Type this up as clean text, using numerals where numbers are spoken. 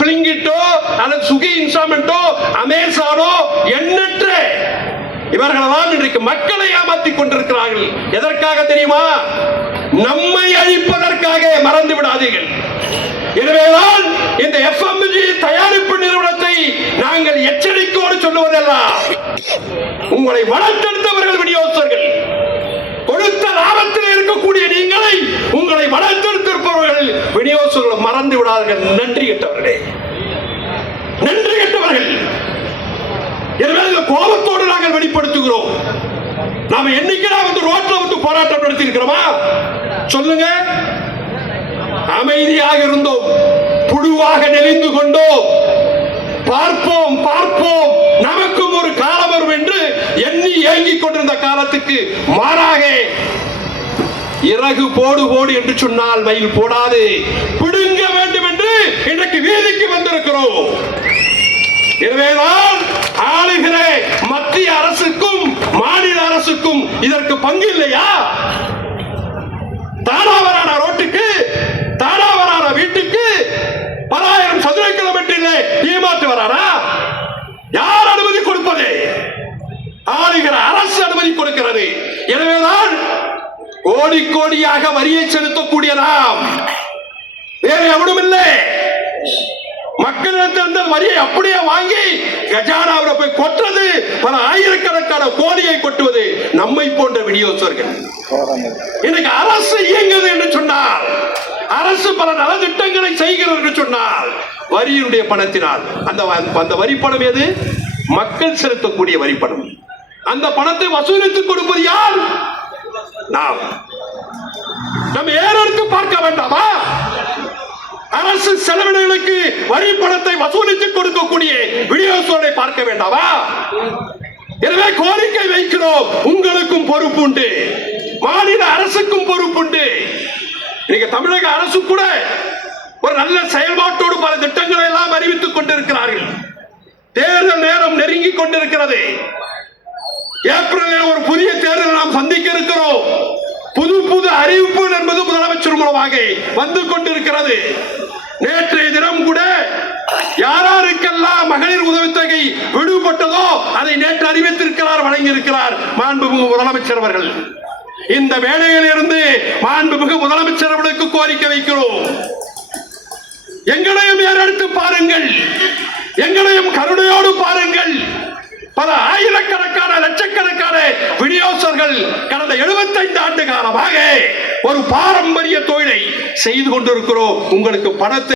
பிளிங்கிட்டோ அல்லது சுகி இன்ஸ்டால்மெண்டோ அமேசானோ எண்ணற்ற இவர்களெல்லாம் இன்றைக்கு மக்களை ஏமாற்றிக் கொண்டிருக்கிறார்கள். எதற்காக தெரியுமா? நம்மை அழிப்பதற்காக. மறந்து விடாதீர்கள். எனவேதான் இந்த FMG தயாரிப்பு நிறுவனத்தை நாங்கள் எச்சரிக்கையோடு சொல்லுவதெல்லாம், உங்களை வளர்த்தெடுத்தவர்கள் விநியோகஸ்தர்கள், கொடுத்த லாபத்தில் இருக்கக்கூடிய நீங்களை உங்களை வளர்த்தெடுத்திருப்பவர்கள் விநியோகஸ்தர்கள் மறந்து விடாதீர்கள். நன்றி கெட்டவர்களே, நன்றி கெட்டவர்கள். எனவே கோபத்தோடு நாங்கள் வெளிப்படுத்துகிறோம். நாம என்னைக்கு வந்து ரோட்ல வந்து போராட்டம் நடத்தி இருக்கிறோமா? சொல்லுங்க. அமைதியாக இருந்தோம், புழுவாக நெளிந்து கொண்டோம். பார்ப்போம் பார்ப்போம், நமக்கும் ஒரு காலம் வரும் என்று எண்ணி ஏங்கிக் கொண்டிருந்த காலத்துக்கு மாறாக இறகு போடு போடு என்று சொன்னால் மயில் போடாது, பிடுங்க வேண்டும் என்று இன்றைக்கு வீதிக்கு வந்திருக்கிறோம். எனவேதான் ஆளுகிற மத்திய அரசுக்கும் மாநில அரசுக்கும் இதற்கு பங்கு இல்லையா? தானாவரான ரோட்டுக்கு, தானாவரான வீட்டுக்கு பலாயிரம் சதுர கிலோமீட்டரில் ஏமாற்று வராரா? யார் அனுமதி கொடுப்பது? ஆளுகிற அரசு அனுமதி கொடுக்கிறது. எனவேதான் கோடி கோடியாக வரியை செலுத்தக்கூடிய நாம் வேற எவனும் இல்லை. மக்களிடத்தில் வரியை அப்படியே வாங்கி கஜானாவில் போய் கொட்டுறது, பல ஆயிரக்கணக்கான கோடியை கொட்டுவது நம்மை போன்ற விநியோகஸ்தர்கள். இன்னைக்கு அரசு இயங்குது என்று சொன்னால், அரசு பல நலத்திட்டங்களை செய்கிறது என்று சொன்னால் வரியினுடைய பணத்தினால். அந்த வரி பணம் எது? மக்கள் செலுத்தக்கூடிய வரி பணம். அந்த பணத்தை வசூலித்து கொடுப்பது யார்? நாம். நம்ம ஏறெடுத்து பார்க்க வேண்டாமா? அரசு செலவினங்களுக்கு வரி பணத்தை வசூலித்து கொடுக்கக்கூடிய விநியோகஸ்தர்களை பார்க்க வேண்டாமா? எனவே கோரிக்கை வைக்கிறோம், உங்களுக்கும் பொறுப்பு உண்டு, மாநில அரசுக்கும் பொறுப்பு உண்டு. இன்னைக்கு தமிழக அரசு கூட ஒரு நல்ல செயல்பாட்டோடு பல திட்டங்களை எல்லாம் அறிவித்துக் கொண்டிருக்கிறார்கள். தேர்தல் நேரம் நெருங்கிக் கொண்டிருக்கிறது. ஏப்ரலில் ஒரு புதிய தேர்தல் நாம் சந்திக்க இருக்கிறோம். புது புது அறிவிப்பு என்பது முதலமைச்சர் மூலமாக வந்து கொண்டிருக்கிறது. நேற்றைய தினம் கூட யாராருக்கெல்லாம் மகளிர் உதவித்தொகை விடுபட்டதோ அதை நேற்று அறிவித்திருக்கிறார், வழங்கியிருக்கிறார் மாண்புமிகு முதலமைச்சர் அவர்கள். இந்த வேளையில் இருந்து மாண்புமிகு முதலமைச்சர் அவர்களுக்கு கோரிக்கை வைக்கிறோம், எங்களையும் ஏறெடுத்து பாருங்கள், எங்களையும் கருணையோடு பாருங்கள். பல ஆயிரக்கணக்கான லட்சக்கணக்கான விநியோகஸ்தர்கள் கடந்த 75 ஆண்டு காலமாக ஒரு பாரம்பரிய தொழிலை செய்து கொண்டிருக்கிறோம். உங்களுக்கு பணத்தை